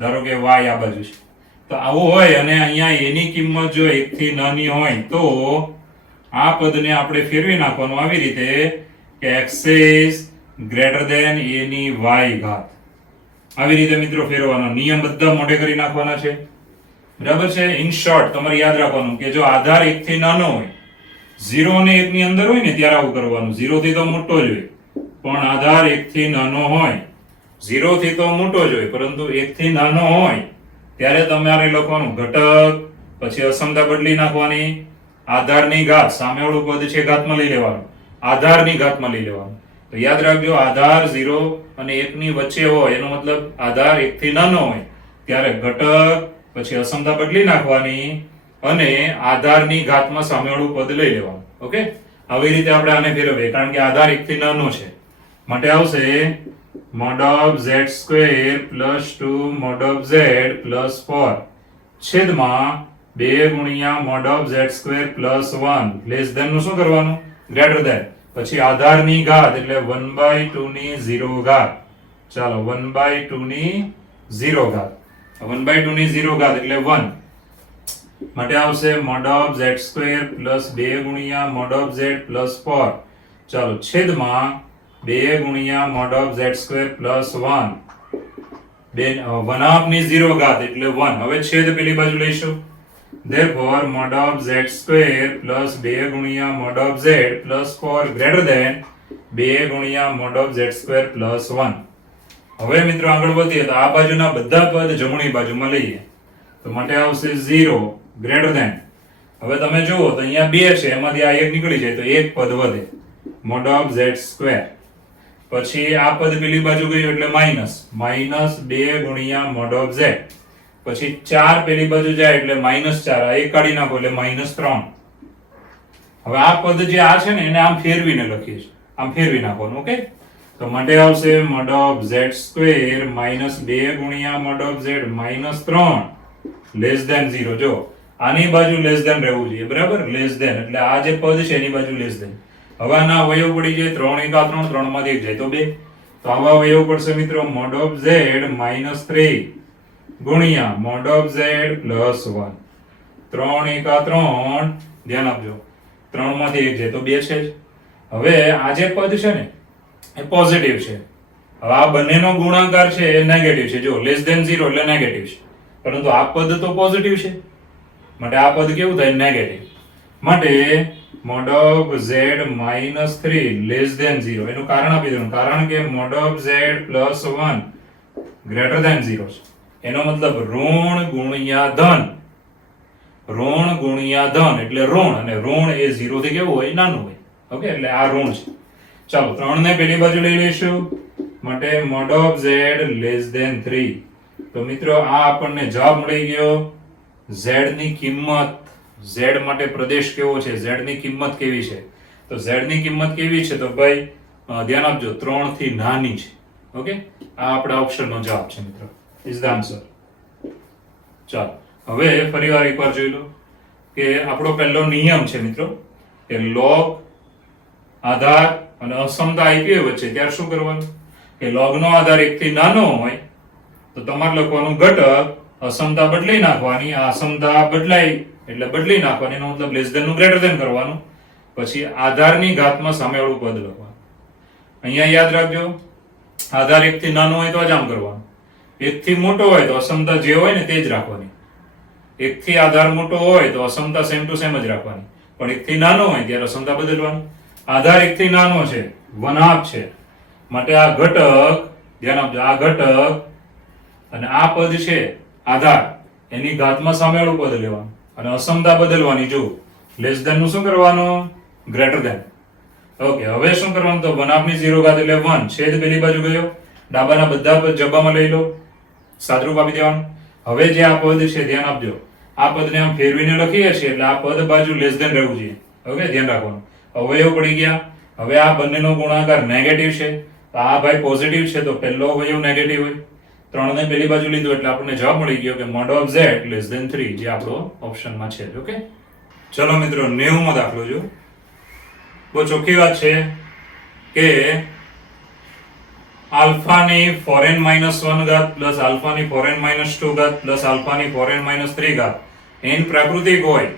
ધારો કે y આ બાજુ છે. તો આવું હોય અને અહીંયા a ની કિંમત જો 1 થી નાની હોય તો આ પદને આપણે ફેરવી નાખવાનું આવી રીતે કે x is greater than a ની y ઘાત. આવી રીતે મિત્રો ફેરવવાનો. નિયમ બધા મોઢે કરી નાખવાના છે. બરાબર છે. ઇન શોર્ટ તમારે યાદ રાખવાનું કે જો આધાર 1 થી નાનો હોય, 0 અને 1 ની અંદર હોય ને ત્યારે આવું કરવાનું. 0 થી તો મોટો જ હોય પણ આધાર 1 થી નાનો હોય, 0 થી તો મોટો જ હોય પરંતુ 1 થી નાનો હોય ત્યારે તમારે લખવાનું ઘટક, પછી અસમતા બદલી નાખવાની, આધારની ઘાત, સામેવાળું પદ છે ઘાતમાં લઈ લેવાનું, આધારની ઘાતમાં લઈ લેવાનું. તો યાદ રાખજો આધાર 0 અને 1 ની વચ્ચે હોય એનો મતલબ આધાર 1 થી નાનો હોય ત્યારે ઘટક, પછી અસમતા બદલી નાખવાની અને આધારની ઘાતમાં સામેવાળું પદ લઈ લેવાનું. ઓકે, આવી રીતે આપણે આને ફેરવીએ કારણ કે આધાર 1 થી નાનો છે માટે આવશે mod of z square plus 2 mod of z plus 4 છેદમાં 2 ગુણ્યા mod of z square plus 1 less than નું શું કરવાનું? greater than. પછી આધારની ઘાત એટલે 1/2 ની 0 ઘાત. ચાલો 1/2 ની 0 ઘાત. 1/2 ની 0 ઘાત એટલે 1 માટે આવશે mod of z² પ્લસ 2 ગુણ્યા mod of z પ્લસ 4. ચાલો છેદમાં 2 ગુણ્યા mod of z² પ્લસ 1. 1/2 ની 0 ઘાત એટલે 1. હવે છેદ પેલી બાજુ લઈશું. therefore mod of z² plus 2 ગુણ્યા mod of z plus 4 greater than 2 ગુણ્યા mod of z² પ્લસ 1. હવે મિત્રો આગળ વધીએ તો આ બાજુના બધા પદ જમણી બાજુમાં લઈએ તો માટે આવશે 0 ગ્રેટર ધેન. હવે તમે જુઓ તો અહીંયા 2 છે, એમાંથી આ 1 નીકળી જાય તો એક પદ વધે mod of z². પછી આ પદ પેલી બાજુ ગયું એટલે માઈનસ 2 ગુણ્યા mod of z. પછી 4 પેલી બાજુ જાય એટલે -4. આ એક કાઢી નાખો એટલે -3. હવે આ પદ જે આ છે ને એને આમ ફેરવીને લખીએ છીએ, આમ ફેરવી નાખવાનું. ઓકે, તો માટે આવશે mod of z² -2 ગુણ્યા mod of z -3 less than 0. જો આની બાજુ લેસ ધેન રહેવું જોઈએ, બરાબર, લેસ ધેન એટલે આ જે પદ છે એની બાજુ લેસ ધેન. હવે આના અવયવ પડી જાય 3 × 3, 3 માંથી 1 જાય તો 2. તો આવા અવયવ પડશે મિત્રો mod of z -3 ગુણ્યા mod of z પ્લસ 1. 3 × 3 ધ્યાન આપજો, 3 માંથી 1 જાય તો 2 છે જ. હવે આ જે પદ છે ને એ પોઝિટિવ છે. હવે આ બંનેનો ગુણાકાર છે એ નેગેટિવ છે. જો લેસ ધેન 0 એટલે નેગેટિવ છે, પરંતુ આ પદ તો પોઝિટિવ છે માટે આ પદ કેવું થાય? નેગેટિવ. માટે mod of z -3 less than 0. એનું કારણ આપી દેવાનું, કારણ કે mod of z plus 1 greater than 0 છે. એનો મતલબ ઋણ ગુણ્યા ધન. ઋણ ગુણ્યા ધન એટલે ઋણ, અને ઋણ એ 0 થી કેવું હોય? નાનું હોય. ઓકે, એટલે આ ઋણ છે. ચાલો 3 ને પેલી બાજુ લઈ લઈશું માટે mod of z less than 3. તો મિત્રો આ આપણને જવાબ મળી ગયો. z ની કિંમત, z માટે પ્રદેશ કેવો છે, z ની કિંમત કેવી છે? તો z ની કિંમત કેવી છે? તો ભાઈ ધ્યાન આપજો, 3 થી નાની છે. ઓકે, આ આપણા ઓપ્શન નો જવાબ છે મિત્રો, ઇઝ ધ આન્સર. ચાલો હવે ફરીવાર એકવાર જોઈ લો કે આપણો પહેલો નિયમ છે મિત્રો કે log, આધાર અને અસમતા આપી હોય વચ્ચે ત્યારે શું કરવાનું કે log નો આધાર 1 થી નાનો હોય તો તમારે લખવાનું ઘટક, અસમતા બદલી નાખવાની, આ અસમતા બદલાય એટલે બદલી નાખવાની, એનો મતલબ લેસ ધેન નું ગ્રેટર ધેન કરવાનું. પછી આધારની ઘાતમાં સામેવાળું પદ લખવાનું. અહીંયા યાદ રાખજો, આધાર 1 થી નાનો હોય તો જ આમ કરવાનું, 1 થી મોટો હોય તો અસમતા જે હોય ને તે જ રાખવાની. 1 થી આધાર મોટો હોય તો અસમતા સેમ ટુ સેમ જ રાખવાની, પણ 1 થી નાનો હોય ત્યારે અસમતા બદલવાની. આધાર 1 થી નાનો છે, 1/2 છે, માટે આ ઘટક, ધ્યાન આપજો, આ ઘટક અને આ પદ છે આધાર, એની ઘાતમાં સામેવાળું પદ લેવાનું અને અસમતા બદલવાની. જો લેસ ધેન નું શું કરવાનું? Greater than. ઓકે, હવે શું કરવાનું? તો 1/2 ની 0 ઘાત એટલે 1. છેદ પેલી બાજુ ગયો, ડાબાના બધા પદ જબામાં લઈ લો, સાદરૂપ આપી દેવાનું. હવે જે આ પદ છે ધ્યાન આપજો, આ પદને આમ ફેરવીને લખીએ છીએ એટલે આ પદ બાજુ લેસ ધેન રહેવું જોઈએ. ઓકે, ધ્યાન રાખવાનું. અવયવ પડી ગયા. હવે આ બંનેનો ગુણાકાર નેગેટિવ છે તો આ ભાઈ પોઝિટિવ છે તો પહેલો અવયવ નેગેટિવ હોય. 3 ને પેલી બાજુ લીધું એટલે આપણને જવાબ મળી ગયો કે mod of z less than 3, જે આપણો ઓપ્શનમાં છે. ઓકે, ચલો મિત્રો 90 માં દાખલો જો. બહુ ચોખ્ખી વાત છે કે આલ્ફાની 4n-1 ઘાત પ્લસ આલ્ફાની 4n-2 ઘાત પ્લસ આલ્ફાની 4n-3 ઘાત n પ્રાકૃતિક હોય,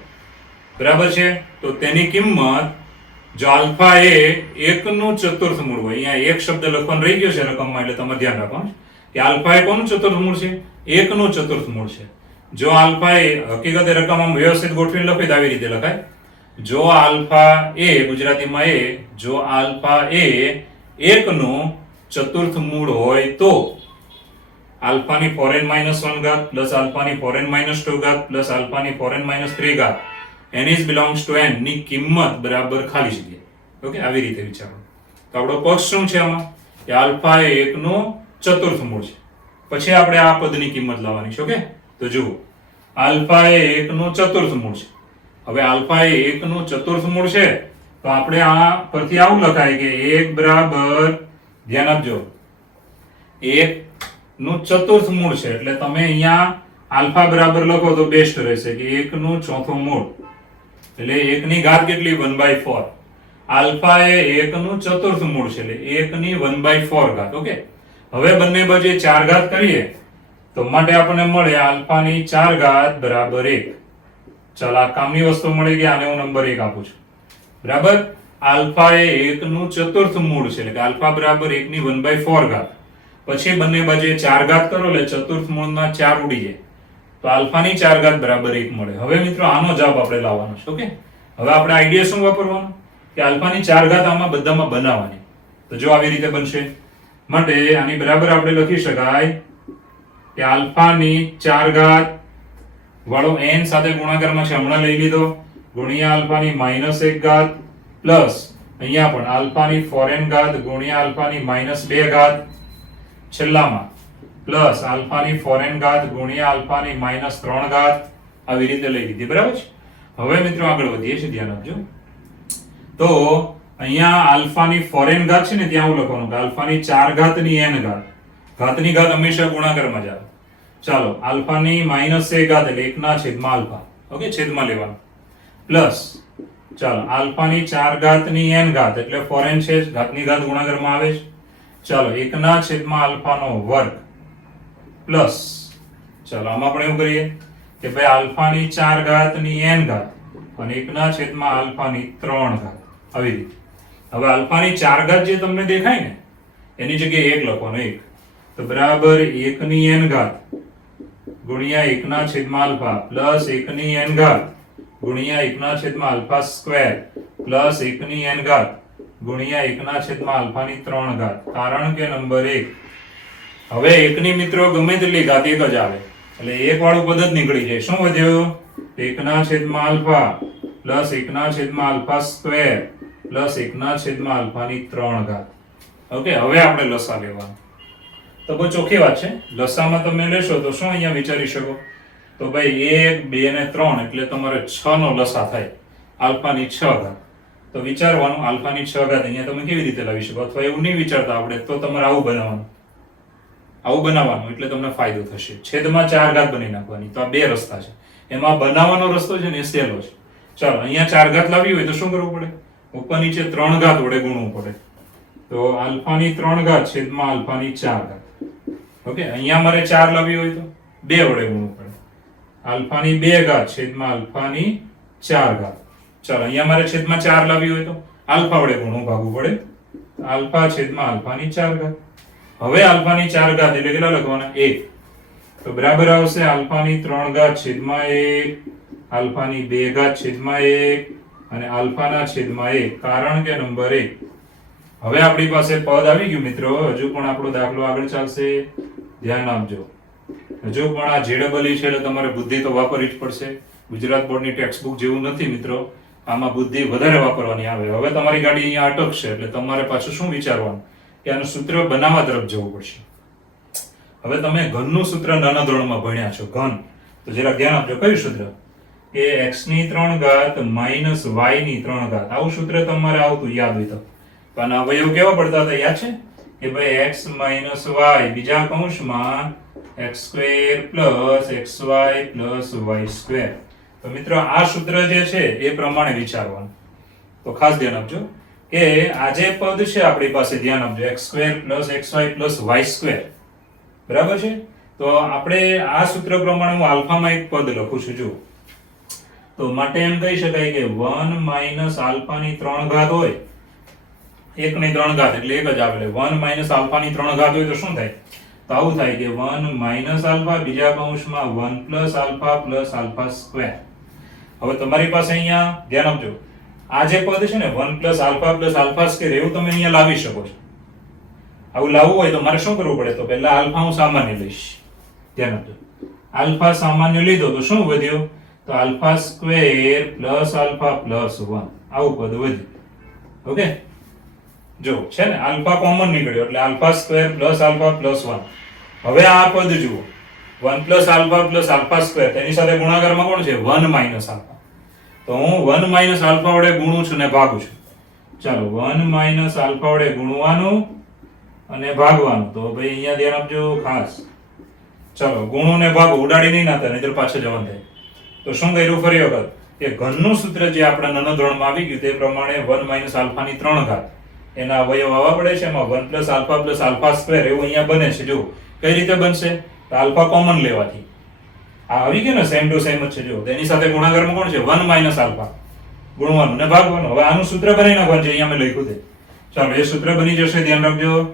બરાબર છે, તો તેની કિંમત જો આલ્ફા એ 1 નું ચતુર્થ મૂળ હોય, અહીંયા એક શબ્દ લખવાનું રહી ગયો છે રકમમાં એટલે તમારે ધ્યાન રાખવાનું કે આલ્ફા એ કોનું ચતુર્થ મૂળ છે? 1 નું ચતુર્થ મૂળ છે. જો આલ્ફા એ હકીકતે રકમમાં વ્યવસ્થિત ગોઠવીને લખી આવી રીતે લખાય, જો આલ્ફા એ ગુજરાતીમાં જો આલ્ફા એ 1 નું ચતુર્થ મૂળ હોય તો આલ્ફાની 4n-1 ઘાત પ્લસ આલ્ફાની 4n-2 ઘાત પ્લસ આલ્ફાની 4n-3 ઘાત n is belongs to n ની કિંમત બરાબર ખાલી જગ્યા. ઓકે, આવી રીતે વિચારો. તો આપણો પક્ષ શું છે આમાં કે આલ્ફા એ 1 નું ચતુર્થ મૂળ છે. પછી આપણે આ પદની કિંમત લાવવાની છે. ઓકે, તો જુઓ, આલ્ફા એ 1 નું ચતુર્થ મૂળ છે. હવે આલ્ફા એ 1 નું ચતુર્થ મૂળ છે તો આપણે આ પરથી આવું લખાય કે 1 બરાબર, ધ્યાન આપજો, 1 નું ચતુર્થ મૂળ છે એટલે તમે અહીંયા આલ્ફા બરાબર લખો તો બેસ્ટ રહેશે કે 1 નું ચોથું મૂળ એટલે 1 ની ઘાત કેટલી? 1/4. આલ્ફા એ 1 નું ચતુર્થ મૂળ છે એટલે 1 ની 1/4 ઘાત. ઓકે, હવે બંને બાજુ 4 ઘાત કરીએ તો માટે આપણને મળે આલ્ફા ની 4 ઘાત બરાબર 1. ચાલ આ કામની વસ્તુ મળી ગઈ, આને હું નંબર 1 આપું છું. બરાબર, આલ્ફા એ 1 નું ચતુર્થ મૂળ છે એટલે કે આલ્ફા બરાબર 1 ની 1/4 ઘાત. પછી બંને બાજુ 4 ઘાત કરો એટલે ચતુર્થ મૂળમાં 4 ઉડી જાય તો આલ્ફા ની 4 ઘાત બરાબર 1 મળે. હવે મિત્રો આનો જવાબ આપણે લાવવાનો છે. ઓકે, હવે આપણે આઈડિયા શું વાપરવાનો કે આલ્ફા ની 4 ઘાત આમાં બધામાં બનાવવાની. તો જો આવી રીતે બનશે માટે આની બરાબર આપણે લખી શકાય કે આલ્ફા ની 4 ઘાત વાળો n સાથે ગુણાકારમાં છે હમણાં લઈ લીધો ગુણ્યા આલ્ફા ની -1 ઘાત પ્લસ અહીંયા પણ આલ્ફા ની 4n ઘાત ગુણ્યા આલ્ફા ની -2 ઘાત છેલ્લામાં પ્લસ આલ્ફા ની 4n ઘાત ગુણ્યા આલ્ફા ની -3 ઘાત આવી રીતે લઈ લીધી. બરાબર છે. હવે મિત્રો આગળ વધીએ છીએ, ધ્યાન આપજો. તો અહીંયા આલ્ફા ની 4n ઘાત છે ને ત્યાં હું લખવાનું કે આલ્ફા ની 4 ઘાત ની n ઘાત, ઘાતની ઘાત હંમેશા ગુણાકારમાં જ આવે. ચાલો આલ્ફા ની -1 ઘાત એટલે 1 ના છેદમાં આલ્ફા. ઓકે, છેદમાં લેવાનું પ્લસ ચાલો આલ્ફા ની 4 ઘાત ની n ઘાત એટલે 4n છે, ઘાતની ઘાત ગુણાકારમાં આવે છે. ચાલો 1 ના છેદમાં આલ્ફા નો વર્ગ પ્લસ ચાલો આમાં પણ એવું કરીએ કે ભાઈ આલ્ફા ની 4 ઘાત ની n ઘાત અને 1 ના છેદમાં આલ્ફા ની 3 ઘાત આવી રીતે. હવે આલ્ફા ની 4 ઘાત જે તમને દેખાય ને એની જગ્યાએ 1 લખવાનો. 1 તો બરાબર 1 ની n ઘાત ગુણ્યા 1 ના છેદમાં આલ્ફા પ્લસ 1 ની n ઘાત ગુણ્યા 1 ના છેદમાં આલ્ફા સ્ક્વેર પ્લસ 1 ની n ઘાત ગુણ્યા 1 ના છેદમાં આલ્ફા ની 3 ઘાત. કારણ કે નંબર 1 હવે 1 ની મિત્રો ગમે તેટલી ઘાત 1 જ આવે એટલે 1 વાળું પદ જ નીકળી જાય. શું વધ્યું? 1 ના છેદમાં આલ્ફા પ્લસ 1 ના છેદમાં આલ્ફા સ્ક્વેર પ્લસ 1 ના છેદમાં આલ્ફા ની 3 ઘાત. ઓકે, હવે આપણે લસા લેવાનું. તો બહુ ચોખ્ખી વાત છે. લસામાં તમે લેશો તો શું અહીંયા વિચારી શકો તો ભાઈ 1 2 ને 3 એટલે તમારે 6 નો લસા થાય આલ્ફા ની 6 ઘાત. તો વિચારવાનું આલ્ફા ની 6 ઘાત અહીંયા તમે કેવી રીતે લાવી શકો, અથવા એવું નહીં વિચારતા આપણે તો તમારે આવું બનાવવાનું એટલે તમને ફાયદો થશે. છેદમાં 4 ઘાત બની નાખવાની. તો આ બે રસ્તા છે, એમાં બનાવવાનો રસ્તો છે ને એ સહેલો છે. ચાલો અહીંયા 4 ઘાત લાવી હોય તો શું કરવું પડે? ઉપર નીચે 3 ઘાત વડે ગુણવું પડે. તો આલ્ફા ની 3 ઘાત છેદમાં આલ્ફા ની 4 ઘાત. ઓકે, અહીંયા મારે 4 લાવી હોય તો 2 વડે ગુણવું પડે. આલ્ફા ની 2 ઘાત છેદમાં આલ્ફા ની 4 ઘાત. ચાલો અહીંયા મારે છેદમાં 4 લાવી હોય તો આલ્ફા વડે ગુણવું ભાગવું પડે. આલ્ફા છેદમાં આલ્ફા ની 4 ઘાત. હવે આલ્ફા ની 4 ઘાત એટલે કેટલા લખવાના? 1. તો બરાબર આવશે આલ્ફા ની 3 ઘાત છેદમાં 1 આલ્ફા ની 2 ઘાત છેદમાં 1 અને આલ્ફા ના છેદમાં 1. કારણ કે નંબર 1. હવે આપણી પાસે પદ આવી ગયું મિત્રો. હજુ પણ આપણો દાખલો આગળ ચાલશે, ધ્યાન આપજો. હજુ પણ આ જેડબલ છે એટલે તમારે બુદ્ધિ તો વાપરવી જ પડશે. ગુજરાત બોર્ડની ટેક્સ્ટ બુક જેવું નથી મિત્રો, આમાં બુદ્ધિ વધારે વાપરવાની આવે. હવે તમારી ગાડી અહીંયા અટકશે એટલે તમારે પાછું શું વિચારવાનું કે આનું સૂત્ર બનાવવા તરફ જવું પડશે. હવે તમે ઘનનું સૂત્ર નાના ધોરણમાં ભણ્યા છો, ઘન. તો જરા ધ્યાન આપજો. કયું સૂત્ર? કે x ની 3 ઘાત માઈનસ y ની 3 ઘાત. આવું સૂત્ર તમારે આવતું યાદ હોય તો. પણ અવયવ કેવા પડતા હતા યાદ છે કે ભાઈ x માઈનસ y બીજા કૌંસમાં x² plus xy plus y². તો મિત્રો આ સૂત્ર જે છે એ પ્રમાણે વિચારવાનું. તો ખાસ ધ્યાન આપજો કે આ જે પદ છે આપણી પાસે, ધ્યાન આપજો, x² plus xy plus y². બરાબર છે. તો આપણે આ સૂત્ર પ્રમાણે હું આલ્ફામાં એક પદ લખું છું. જો તો માટે એમ કહી શકાય કે 1 માઈનસ આલ્ફા ની 3 ઘાત હોય, 1 ની 3 ઘાત એટલે 1 જ આવે. 1 માઈનસ આલ્ફા ની 3 ઘાત હોય તો શું થાય? તો આવું થાય કે 1 માઈનસ આલ્ફા બીજા કૌંસમાં 1 plus alpha plus alpha square. હવે તમારી પાસે અહીંયા ધ્યાન આપજો, આ જે પદ છે ને 1 પ્લસ આલ્ફા સ્ક્વેર એવું તમે અહીંયા લાવી શકો છો. આવું લાવવું હોય તો મારે શું કરવું પડે? તો પહેલા આલ્ફા હું સામાન્ય લઈશ. ધ્યાન આપજો, આલ્ફા સામાન્ય લીધો તો શું વધ્યો? તો alpha square plus alpha plus 1 આવું પદ વધ્યું. ઓકે, જો છે ને આલ્ફા કોમન નીકળ્યો એટલે alpha square plus alpha plus 1. હવે આ પદ જુઓ, 1 પ્લસ આલ્ફા સ્ક્વેર તેની સાથે ગુણાકારમાં કોણ છે? 1 માઈનસ આલ્ફા. તો હું 1 માઈનસ આલ્ફા વડે ગુણું છું ને ભાગું છું. ચાલો 1 માઈનસ આલ્ફા વડે ગુણવાનું અને ભાગવાનું. તો ભાઈ અહીંયા ધ્યાન આપજો ખાસ. ચાલો ગુણો ને ભાગો ઉડાડી નહીં નાતા, નહીતર પાછળ જવાનું થાય. તો શું કર્યું? ફરી વખત કે ઘનનું સૂત્ર જે આપણા નાના ધોરણમાં આવી ગયું તે પ્રમાણે 1 માઇનસ આલ્ફાની 3 ઘાત એના અવયવ આવવા પડે છે. એમાં 1 પ્લસ આલ્ફા સ્ક્વેર એવું અહીંયા બને છે. જો કઈ રીતે બનશે, તો આલ્ફા કોમન લેવાથી આ આવી ગયું ને, સેમ ટુ સેમ જ છે. જો તેની સાથે ગુણાકારમાં કોણ છે, 1 માઇનસ આલ્ફા ગુણવાનું ને ભાગવાનું. હવે આનું સૂત્ર બનાવી નાખવાનું છે, અહીંયા મેં લખ્યું છે. ચાલો એ સૂત્ર બની જશે, ધ્યાન રાખજો.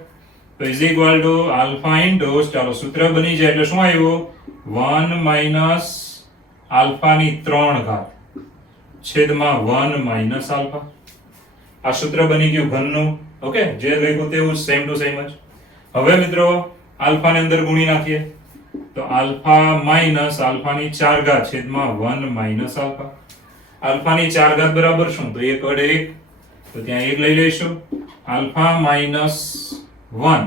તો is equal to alpha into, ચાલો સૂત્ર બની જાય એટલે શું આવ્યું, 1 માઇનસ આલ્ફાની 3 ઘાત છેદમાં 1 માઇનસ આલ્ફા. આ સૂત્ર બની ગયું ઘનનું. ઓકે, જે લખ્યું તેવું સેમ ટુ સેમ જ. હવે મિત્રો આલ્ફાને અંદર ગુણી નાખીએ તો આલ્ફા માઇનસ આલ્ફાની 4 ઘાત છેદમાં 1 માઇનસ આલ્ફા. આલ્ફાની 4 ઘાત બરાબર શું, તો 1 વડે 1, તો ત્યાં 1 લઈ લઈશું. આલ્ફા માઇનસ 1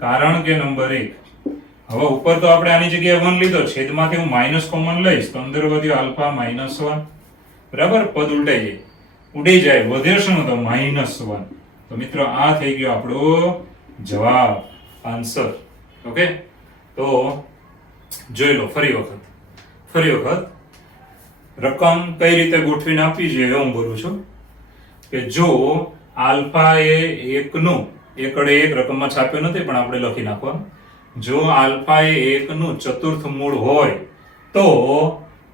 કારણ કે નંબર 1. હવે ઉપર તો આપણે આની જગ્યાએ 1 લીધો, છેદમાંથી હું માઇનસ કોમન લઈશ તો અંદર વધ્યો આલ્ફા માઇનસ 1. બરાબર, પદ ઉલટાઈ જાય, ઉડી જાય, વધે શું તો માઇનસ 1. તો મિત્રો આ થઈ ગયો આપણો જવાબ, આન્સર. ઓકે, તો જોઈ લો ફરી વખત રકમ કઈ રીતે ગોઠવીને આપવી જોઈએ હું બોલું છું કે જો આલ્ફા એ 1 નું, એકડે 1 રકમમાં છાપ્યો નથી પણ આપણે લખી નાખવાનું. જો આલ્ફા એ 1 નું ચતુર્થ મૂળ હોય તો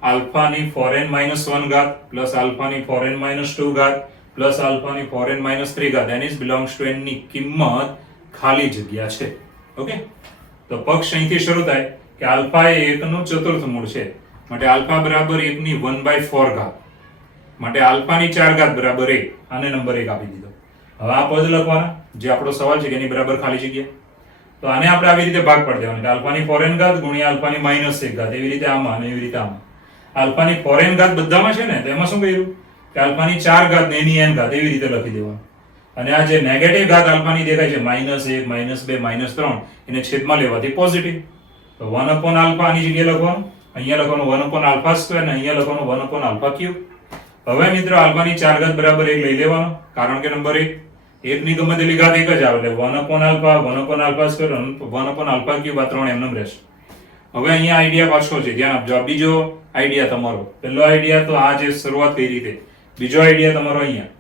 આલ્ફાની 4n-1 ઘાત પ્લસ આલ્ફાની 4n-2 ઘાત પ્લસ આલ્ફાની 4n-3 ઘાત n is belongs to n ની કિંમત ખાલી જગ્યા છે. ઓકે, તો પક્ષ અહીંથી શરૂ થાય કે આલ્ફા એ 1 નું ચતુર્થ મૂળ છે માટે આલ્ફા બરાબર 1 ની 1/4 ઘાત માટે આલ્ફાની 4 ઘાત બરાબર 1. આને નંબર 1 આપી દીધો. હવે આ પદ લખવાના જે આપણો સવાલ છે કે એની બરાબર ખાલી જગ્યા. તો આને આપણે આવી રીતે ભાગ પાડી દેવાનો કે આલ્ફાની 4n ઘાત ગુણ્યા આલ્ફાની -1 ઘાત, એવી રીતે આમાં અને એવી રીતે આમાં. આલ્ફાની 4n ઘાત બધામાં છે ને, તો એમાં શું કર્યું કે આલ્ફાની 4 ઘાત ને એની n ઘાત એવી રીતે લખી દેવાનું. અને આ જે નેગેટિવ ઘાત આલ્ફાની દેખાય છે -1 -2 -3 એને છેદમાં લેવાથી પોઝિટિવ. તો 1 આલ્ફા આની જગ્યાએ લખવાનું, અહીંયા લખવાનું 1 આલ્ફા સ્ક્વેર ને અહીંયા લખવાનું 1 આલ્ફા ક્યુબ. હવે મિત્રો આલ્ફાની 4 ઘાત બરાબર 1 લઈ લેવાનો કારણ કે નંબર 1 ની ગમે તેટલી ઘાત એક જ આવે એટલે 1 alpha 1 alpha square 1 alpha cube આ ત્રણ એમનેમ રહેશે. હવે અહીંયા આઈડિયા પાછો છે, ધ્યાન આપજો. આ બીજો આઈડિયા તમારો, પહેલો આઈડિયા તો આ જે શરૂઆત કરી રીતે, બીજો આઈડિયા તમારો અહીંયા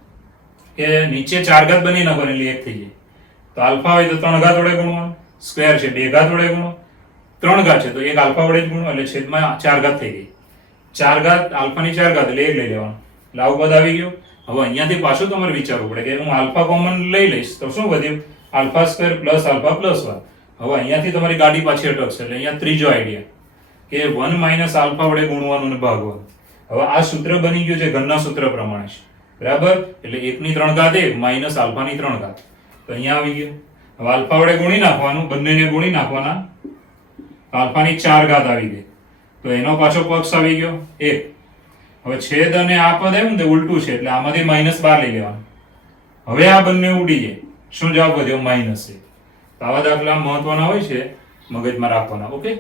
કે નીચે 4 ઘાત બની નાખવાની એટલે 1 થઈ જાય. તો આલ્ફા હોય તો 3 ઘાત વડે ગુણવાનું, સ્ક્વેર છે 2 ઘાત વડે ગુણો, 3 ઘાત છે તો 1 આલ્ફા વડે જ ગુણો એટલે છેદમાં 4 ઘાત થઈ ગઈ. 4 ઘાત આલ્ફાની 4 ઘાત એટલે 1 લઈ લેવાનું એટલે આવું પદ આવી ગયું. હવે અહીંયાથી પાછું તમારે વિચારવું પડે કે હું આલ્ફા કોમન લઈ લઈશ તો શું વધ્યું, alpha square plus alpha plus 1. હવે અહીંયાથી તમારી ગાડી પાછી અટકશે એટલે અહીંયા ત્રીજો આઈડિયા કે 1 માઇનસ આલ્ફા વડે ગુણવાનું અને ભાગવાનું. હવે આ સૂત્ર બની ગયું છે ઘનના સૂત્ર પ્રમાણે છે, બરાબર. એટલે 1 ની 3 ઘાત 1 માઇનસ આલ્ફાની 3 ઘાત, તો અહીંયા આવી ગયું. હવે આલ્ફા વડે ગુણી નાખવાનું, બંનેને ગુણી નાખવાના, આલ્ફાની 4 ઘાત આવી ગઈ તો એનો પાછો પક્ષ આવી ગયો 1. હવે છેદ અને આ પદ આવ્યું ને તે ઉલટું છે એટલે આમાંથી -12 લઈ લેવાનું. હવે આ બંને ઉડી જાય, શું જવાબ વધ્યો, -1. તો આવા દાખલા મહત્વના હોય છે, મગજમાં રાખવાના. ઓકે.